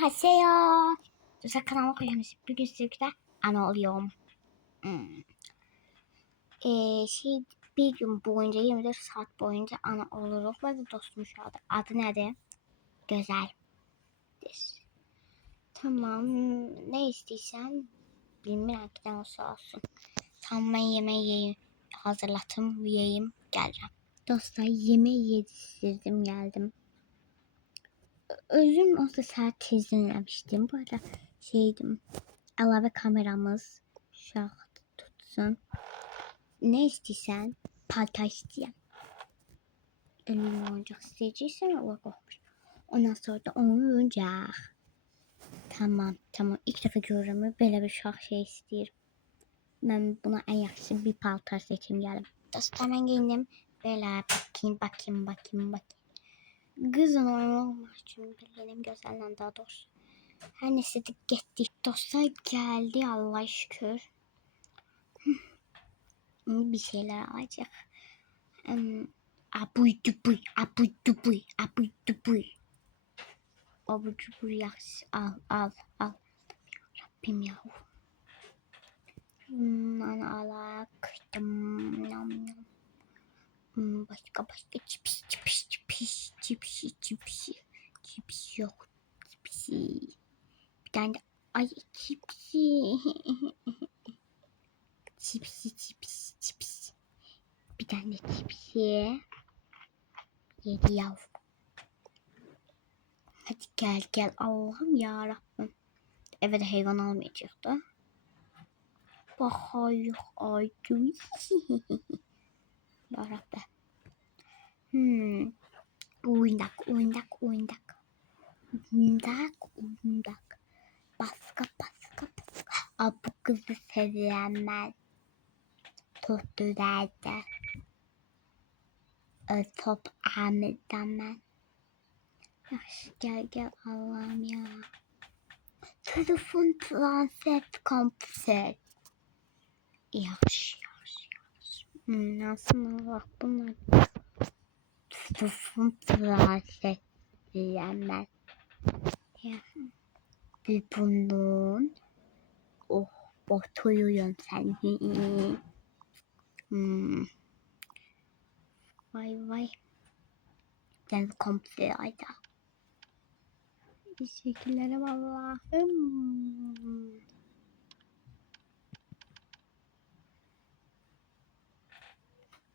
Annyeonghaseyo. Dostlar kanalıma koyuyoruz. Bugün sizlerle ana oluyorum. Hmm. Ee, şey bir gün boyunca 24 saat boyunca ana oluruz. Ben de dostum şu anda. Adı nedir? Güzeldir. Tamam. Ne istiyorsan bilmiyorum ki ne olsa olsun. Tamam yemeği yiyeyim. Hazırlattım. Yiyeyim. Geleceğim. Dostlar yemeği yetiştirdim geldim. Özüm olsa saat tez dinlemiştim. Bu arada şeydim. Elave kameramız şah tutsun. Ne istiyorsan palta isteyen. Önüm oyuncak isteyeceksen o kokmuş. Ondan sonra da onun oyuncak. Tamam tamam ilk defa görürüm böyle bir şah şey isteyirim. Ben buna en yakışık bir paltar seçim geldim. Dostlar ben giyindim. Böyle bakayım bakayım bakayım bakayım. Kızın olmak için benim gözlerden daha doğrusu. Her neyse de gittik. Dostlar geldi Allah şükür. bir şeyler alacak. Um, abuy dubuy, abuy dubuy, abuy dubuy. Abuy dubuy yaxşı. Al, al, al. Rabbim ya. Bundan alak. Nam, nam. Hmm, başka başka cips cips cips cips cips cips yok. Cipsi bir tane de ay cipsi cipsi cips cips. Bir tane de cipsi yedi yav. Hadi gel gel. Allah'ım ya Rabbim eve de hayvan almayacaktı. Bak hayır ay Ya Rabbi. Hmm. Oyuncak, oyuncak, oyuncak. Oyuncak, oyuncak. Baska, baska, baska. Aa, bu kızı sevemez. Tuttu derdi. E, top Ahmet'ten ben. Yaş, gel gel Allah'ım ya. Telefon transit konser. Yaş, yaş, yaş. Hmm, nasıl bak bunlar. Transit diyemez. Ya. Bir bunun. Oh, batırıyorum seni. Hmm. Vay vay. Ben komple ayda. Teşekkürler Allah'ım.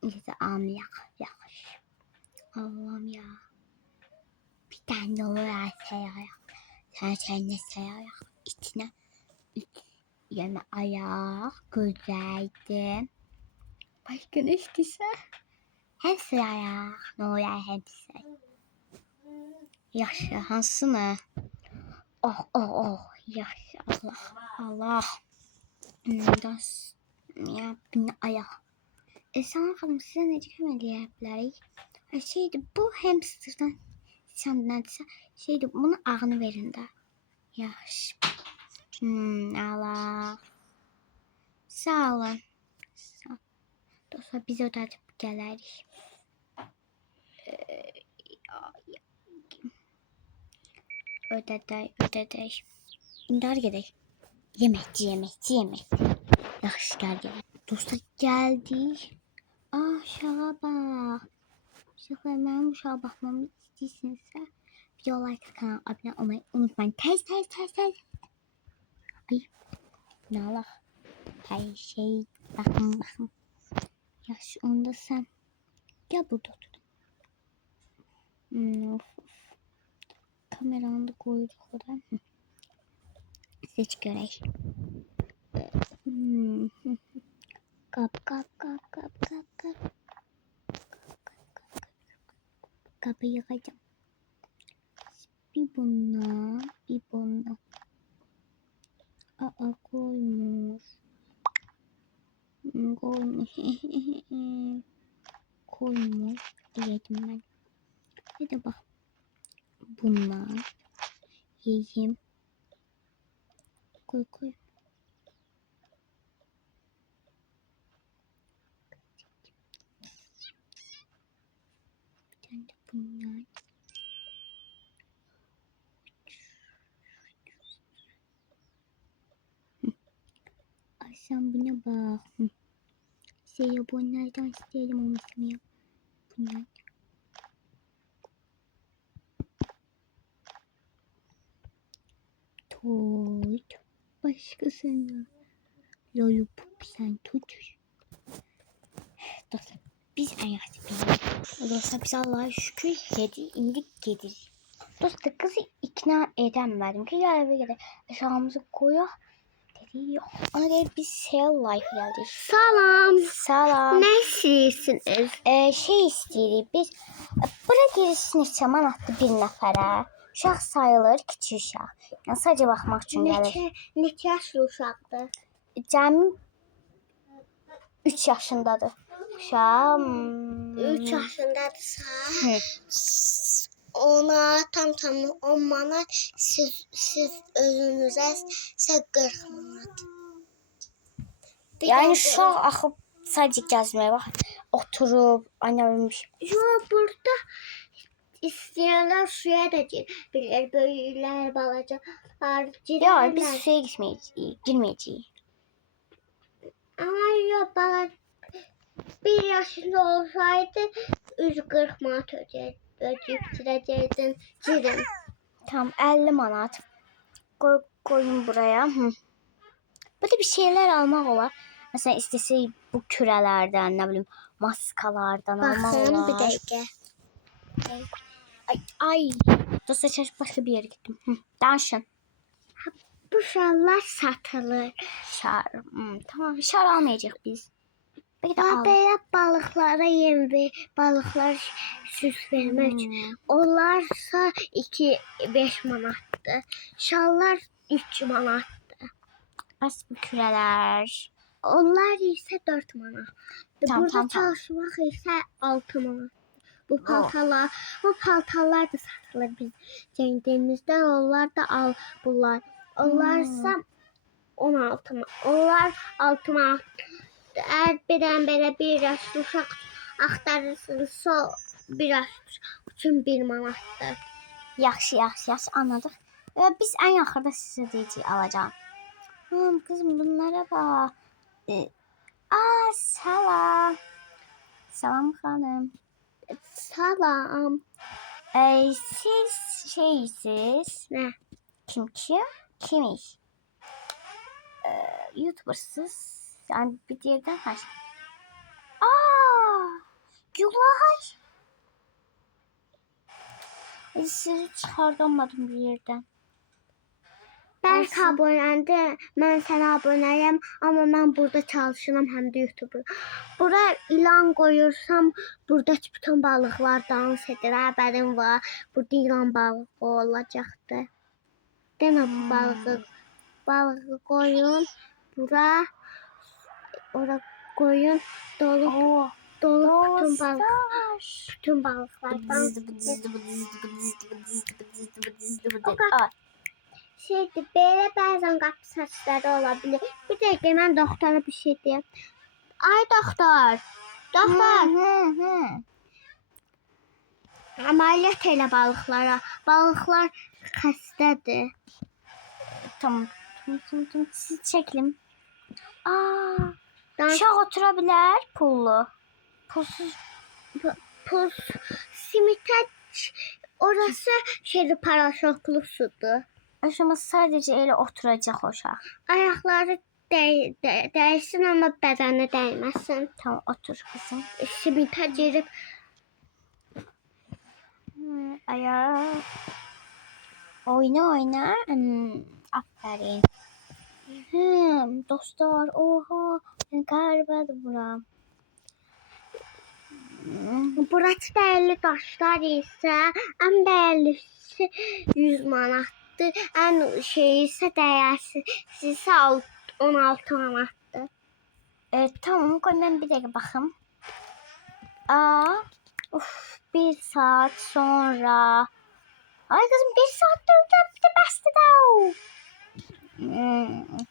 İşte almayak yakış. Allah'ım ya. Bir tane de olur seyayak. Sen kendine seyayak. İçine üç yeme ayak. Güzeldi. Başka ne istese? Hepsi ayak. Ne oluyor hepsi. Yaşa hansını. Oh oh oh. Yaşa Allah. Allah. Das. Ya bin ayak. E sana bakalım size ne çıkamadı ya hepleri. Ha, şeydi bu hamsterdan senden şeydi bunu ağını verin de. Yaş. Hmm, Allah. Sağ olun. Sağ. Dostlar biz ödetip gelerik. Ee, ödedey, ödedey. İndar gedək. Yeməkçi, yeməkçi, yeməkçi. Yaxşı gəldi. Dostlar gəldik. Ah, uşağa bax. Uşaqlar, mənim uşağa baxmamı istəyirsinizsə, video like kanal abunə olmayı unutmayın. Tez, tez, tez, tez. Ay, nə alaq? Hər şey, baxın, baxın. Yaxşı, onda sən gəl burada otur. Hmm, of, of. Kameranı da koyduk orada. Hı. Seç görək. Hmm. Kap kap kap kap. Kapı yıkacağım. Nerede bunlar? Akşam buna bak. Şey ya bunlardan isteyelim olmasını ya. Bunlar. Tut. Başkasını. Lollipop sen tut. Dostlar biz bilirik. Dostlar biz Allah'a şükür yedi, indi gedir. Dostlar kızı ikna edemedim ki gel eve gidelim. Eşyamızı koyaq. Dedi yok. Ona göre biz Sale Life geldik. Salam. Salam. Ne istəyirsiniz? Ee, şey isteyirik biz. e, Bura girişin neçə manatdır bir nəfərə. Uşaq sayılır, kiçik uşaq. Yəni sadəcə baxmaq üçün gəlir. Neçə neçə yaşlı uşaqdır? Cəmi 3 yaşındadır. 3 yaşındadırsa, Hı. s- ona tam tam 10 manat, siz siz özünüzə isə 40 manat. Bir Yəni də bu- uşaq axıb sadəcə gəzməyə bax, oturub, anlamış. Yo, burada istəyənlər suya da gir. Bilir, böyüklər, balacalar Yəni girərlər. biz suya getməyəcəyik, girməyəcəyik. Ama yo, bala bir yaşında olsaydı 140 manat ödeyip ödeyip girəcəkdin. Girin. Tamam 50 manat. Koy, koyun buraya. Hı. Böyle bir şeyler almak olar. Mesela istesek bu kürelerden ne bileyim maskalardan almak olar. bir dəqiqə. Ay, ay. Dostlar çarşı başka bir yere gittim. Hı. Danışın. Bu şallar satılır. Şar. Hmm, tamam şar almayacak biz. Belki de al. belə balıqlara yem ver, balıqlar süs vermək. Hmm. Onlarsa 2-5 manatdır. Şallar 3 manat. Bas bu küreler. Onlar isə 4 manat. Tamam, Burada tamam. çalışmaq isə 6 manat. Bu paltarlar, bu paltarlar da satılır biz cəngdəmizdə. Onlar da al bunlar. Onlarsa 16 manat. Onlar 6 manat. Əgər birdən belə bir yaşlı uşaq axtarırsınızsa bir yaşlı uşaq üçün 1 manatdır. Yaxşı, yaxşı, yaxşı anladık. Ee, biz en yaxırda sizə deyəcəyik alacağım. Hım, kızım bunlara bak. Ee, aa, salam. Salam xanım. Salam. Ee, siz şeysiz. Nə? Kim kim? Kimiz? Ee, YouTubersız. Yani bir yerden kaç. Aa, Gülay. Ee, Sizi çıkartamadım bir yerden. Olsun. abunəndə mən sənə abunəyəm, amma mən burada çalışıram həm də YouTube. Bura ilan qoyursam, buradakı bütün balıqlar dans edir. Xəbərim var. Burada ilan balığı olacaqdı. Demə bu balığı balığı qoyun. Bura ora qoyun dolu Oo, dolu bütün dostlar. bütün balıqlar dans O kadar. Aa, Şeydir, belə bəzən qapı saçları ola bilər. Bir dəqiqə mən doktora bir şey deyim. Ay doktor. Doktor, Hı, hı, hı. əməliyyat elə balıqlara. Balıqlar xəstədir. Tamam. Tamam, tamam, tamam. Siz çekelim. Aa, Dan uşaq otura bilər pullu. Pulsuz. pus simitə orası şeydir paraşotlu sudur. Aşama sadece elə oturacaq uşaq. Ayaqları dəy də dəysin amma bədənə dəyməsin. Tamam otur kızım. Simitə girib Hı, Ayağa. Oyna oyna. Hmm, aferin. Hmm, dostlar oha. Qəribədir bura. Hmm, Burası dəyərli daşlar isə ən dəyərlisi 100 manatdır. Ən şey isə dəyərsiz isə 16 manatdır. E, tamam ben bir dakika bakayım. Aa, uf, bir saat sonra. Ay kızım bir saat bir de bastı da. Hmm,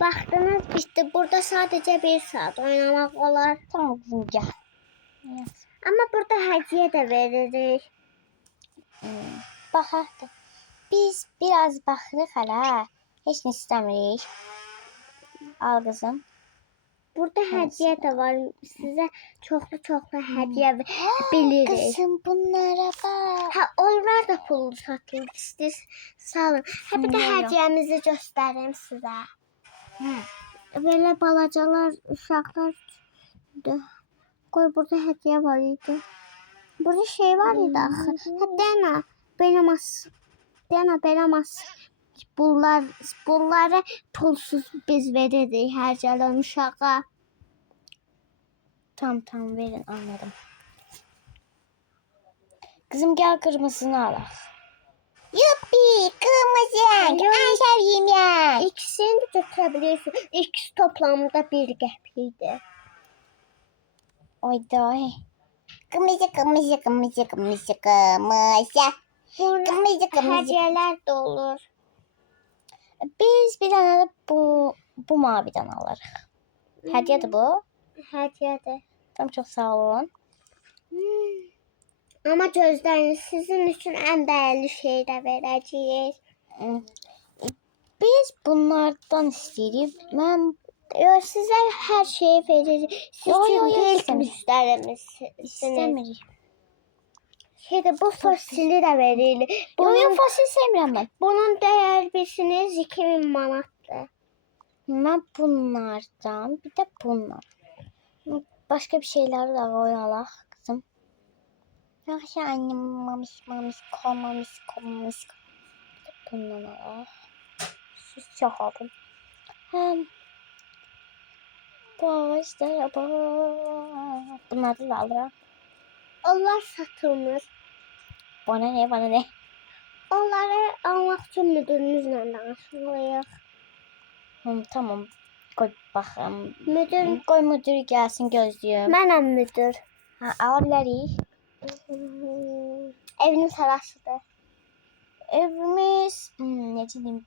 Vaxtınız bitdi. Burada sadəcə 1 saat oynamaq olar. tamam gel. Yes. Amma burada hədiyyə də veririk. Hmm. Biz biraz bakırıq hələ. Heç nə istəmirik. Al kızım. Burada hediye de var. Size çoklu çoklu hediye biliriz. Kızım bunlara bak. Ha, onlar da pullu satılır. İstir, sağ olun. Ha, bir de hediyemizi göstereyim size. Hı. Böyle balacalar, uşaqlar idi. Qoy burada hediye var idi. Burada şey var idi axı. Ha, dənə, benim as. Dənə, benim as. Bunlar, bunları pulsuz biz veririk hər gələn uşağa. Tamam tamam verin anladım. Kızım gel kırmızısını al. Yuppi kırmızı. Ay, En sevdiğim yer. İkisini də götürə bilirsin. İkisi toplamda bir qəpik idi. Oyda. Kırmızı kırmızı kırmızı kırmızı kırmızı. Kırmızı kırmızı. hədiyələr də olur. Biz bir tane de bu bu maviden alırız. Hediye de bu. Hədiyədir. Tamam çok sağ olun. Ama gözləyin sizin üçün ən dəyərli şey də verəcəyik. Hmm. Biz bunlardan isteyirik. Ben Yo, sizə hər şeyi veririk. Siz Yo, yo, üçün yo, ilk istemiyorum. Şeydə bu fosili də veririk. Yo Bunun, yo fosil sevmiyorum ben. bunun dəyər bilirsiniz 2000 manatdır. Ben bunlardan bir de bunlar. Başka bir şeyler de koyalım Yaxşı annem mamiş mamiş komamiş komamış. Bundan alalım. Siz çok alın. Hem Başlara bak. Bunları da alırım. Onlar satılmır. Bana ne bana ne. Onları almaq üçün müdürünüzlə danışmalıyıq. Tamam. Koy bakalım. Müdür, Koy müdür gelsin gözlüğüm. mənəm müdür. Ha, alabiliriz. Eviniz harasıdır? Evimiz hmm, ne diyeyim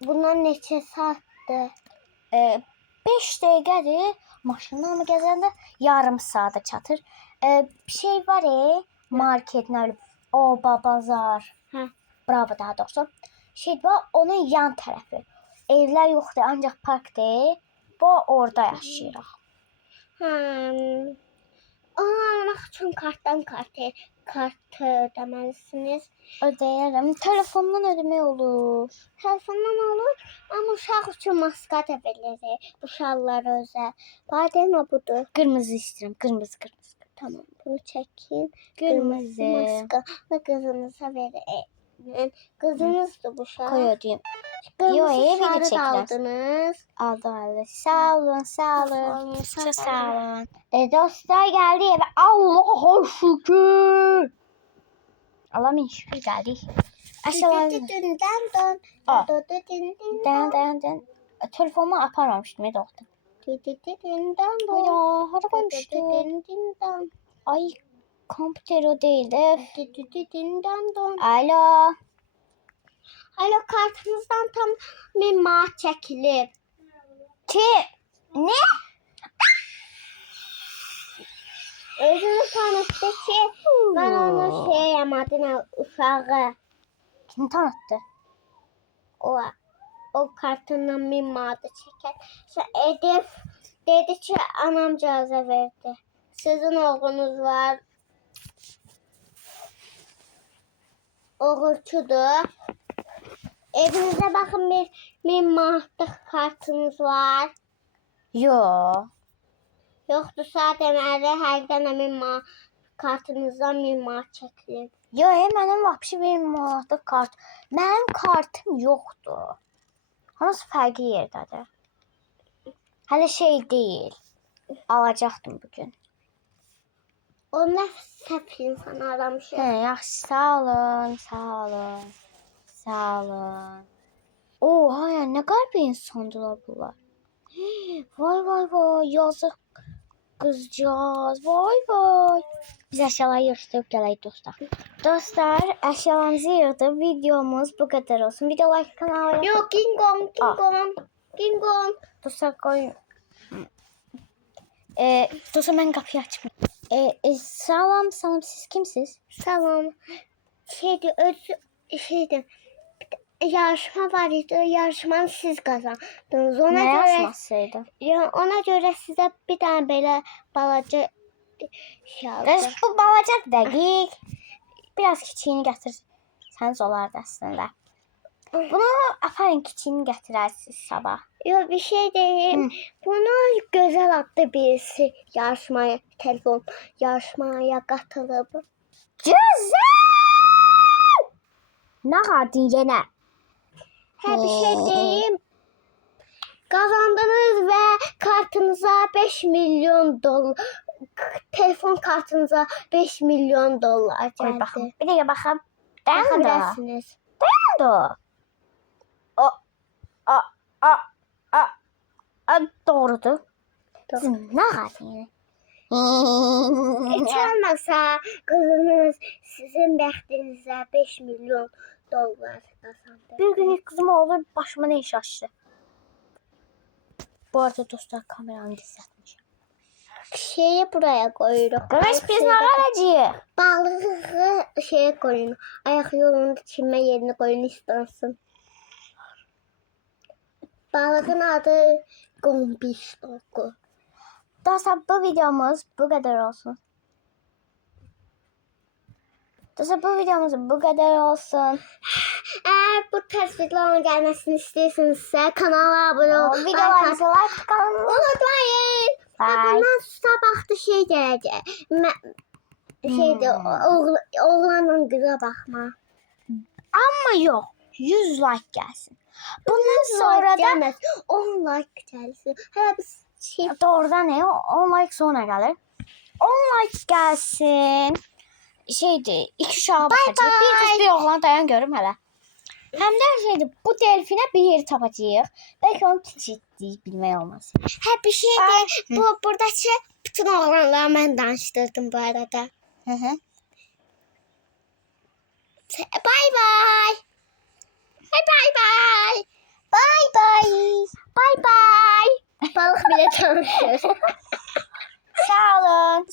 Bundan neçə saatdır? e, 5 dəqiqədir. Maşınla mı gəzəndə yarım saata çatır. E, bir şey var e, market nə bilim, oba bazar. Hə. Bravo daha doğrusu. Şey var, onun yan tərəfi. Evlər yoxdur, ancaq parkdır. Bu orada yaşayırıq. Hmm. Onu almaq üçün kartdan kartı, kartı ödəməlisiniz. Ödəyərəm. Telefondan ödəmək olur. Telefondan olur, amma uşaq üçün maska da veririk. Bu şallara özəl. Bademə budur. Qırmızı istəyirəm. Qırmızı, qırmızı. Tamam, bunu çəkin. Qırmızı. maska da qızınıza verin. Qızınızdır bu şal. Koy ödəyim. Yo, da çəkirəm. aldınız. Aldı aldı. Sağ olun, sağ olun. Çok sağ olun. E, dostlar geldi eve. Allah'a şükür. Allah min şükür geldi. Aa. Dün Den den den. E, Telefonumu aparmamıştım ya doktor. Ya don. Ay kompüter o değil de. Alo. Alo kartınızdan tam bir maaş çəkilib. Ki ne? Özünü tanıtdı ki, mən onun şeyəm adına uşağı. Kim tanıttı? O, o kartından bir maaşı çəkər. Sə Edif dedi ki, anam cazə verdi. Sizin oğlunuz var. Uğurçudur. Evinizdə baxın bir, bir manatlıq kartınız var. Yo. Yoxdursa deməli hər dənə min ma kartınızdan min manat çəkilib. Yo mənim vapşı bir manatlıq kart. Mənim kartım yoxdur. Hamısı fərqli yerdədir. Hələ şey deyil. Alacaqdım bugün. Onlar səhv insan aramışıq. Hə, yaxşı, sağ olun, sağ olun. Sağ olun. Oha ya ne bir insandılar bunlar. Vay vay vay yazık kızcağız vay vay. Biz eşyaları yığıştırıp gelelim dostlar. Dostlar eşyalarımızı yığdık. Videomuz bu kadar olsun. Video like kanala Yox, King Kong, King. Kong. King Kong. Dostlar koy. Ee, dostlar ben kapıyı açmayayım. Ee, e, salam salam siz kimsiniz? Salam. Şeydi, öz şeydi. Yarışma var idi. Yarışmanı siz kazandınız. Ona Ne göre yazmasıydı? ya ona göre size bir tane böyle balaca şey aldım. Qız bu balaca dəqiq. Biraz kiçiyini gətirsəniz olardı əslində. Bunu aparın kiçiyini gətirərsiniz sabah. Yok bir şey diyeyim. Bunu güzel attı birisi yarışmaya telefon yarışmaya katılıp. Gözəl! Nə qadın yenə? He bir şey diyeyim. Kazandınız ve kartınıza 5 milyon dolar telefon kartınıza 5 milyon dolar geldi. baxım. Bir dəqiqə baxım. Dəmdə. Bakabilirsiniz. Dəmdə. O a a a a doğrudur. Doğru. Qızım, Nə qadın yenə? Hiç olmasa kızınız sizin bəxtinizə 5 milyon kazandı. Bir gün ilk kızım olur başıma ne iş açtı. Bu arada dostlar kameranı gizletmişim. Şeyi buraya koyuyoruz. Kız biz alacağız? Balığı şeye koyun. Ayak yolunda çinme yerine koyun istersin. Balığın adı Gombiş Doku. Dostlar bu videomuz bu kadar olsun. Dostlar bu videomuz bu kadar olsun. Eğer bu tarz videoların gelmesini istiyorsanız kanala abone O ol. videolarımızı like tıkalım. Unutmayın. Bye. bundan sabah şey gelecek. Şeyde Hmm. oğl oğlanın kıza bakma. Ama yok. 100 like gelsin. Bundan sonra da Gelmez. 10 like gelsin. Hele bir şey doğrudan ne? 10 like sonra gelir. 10 like gelsin. Şeydi, iki uşağa bakacağıq. Bir kız bir oğlan dayan görüm hələ. Həm də şeydi, bu delfinə bir yer tapacağıq. Bəlkə onu keçirdik, bilmək olmaz. Ha bir şey de bu buradaki bütün oğlanları ben danıştırdım bu arada. Hı hı. Bye bye. Bye bye bye. Bye bye. Bye bye. Balık bile tanışır. Sağ olun.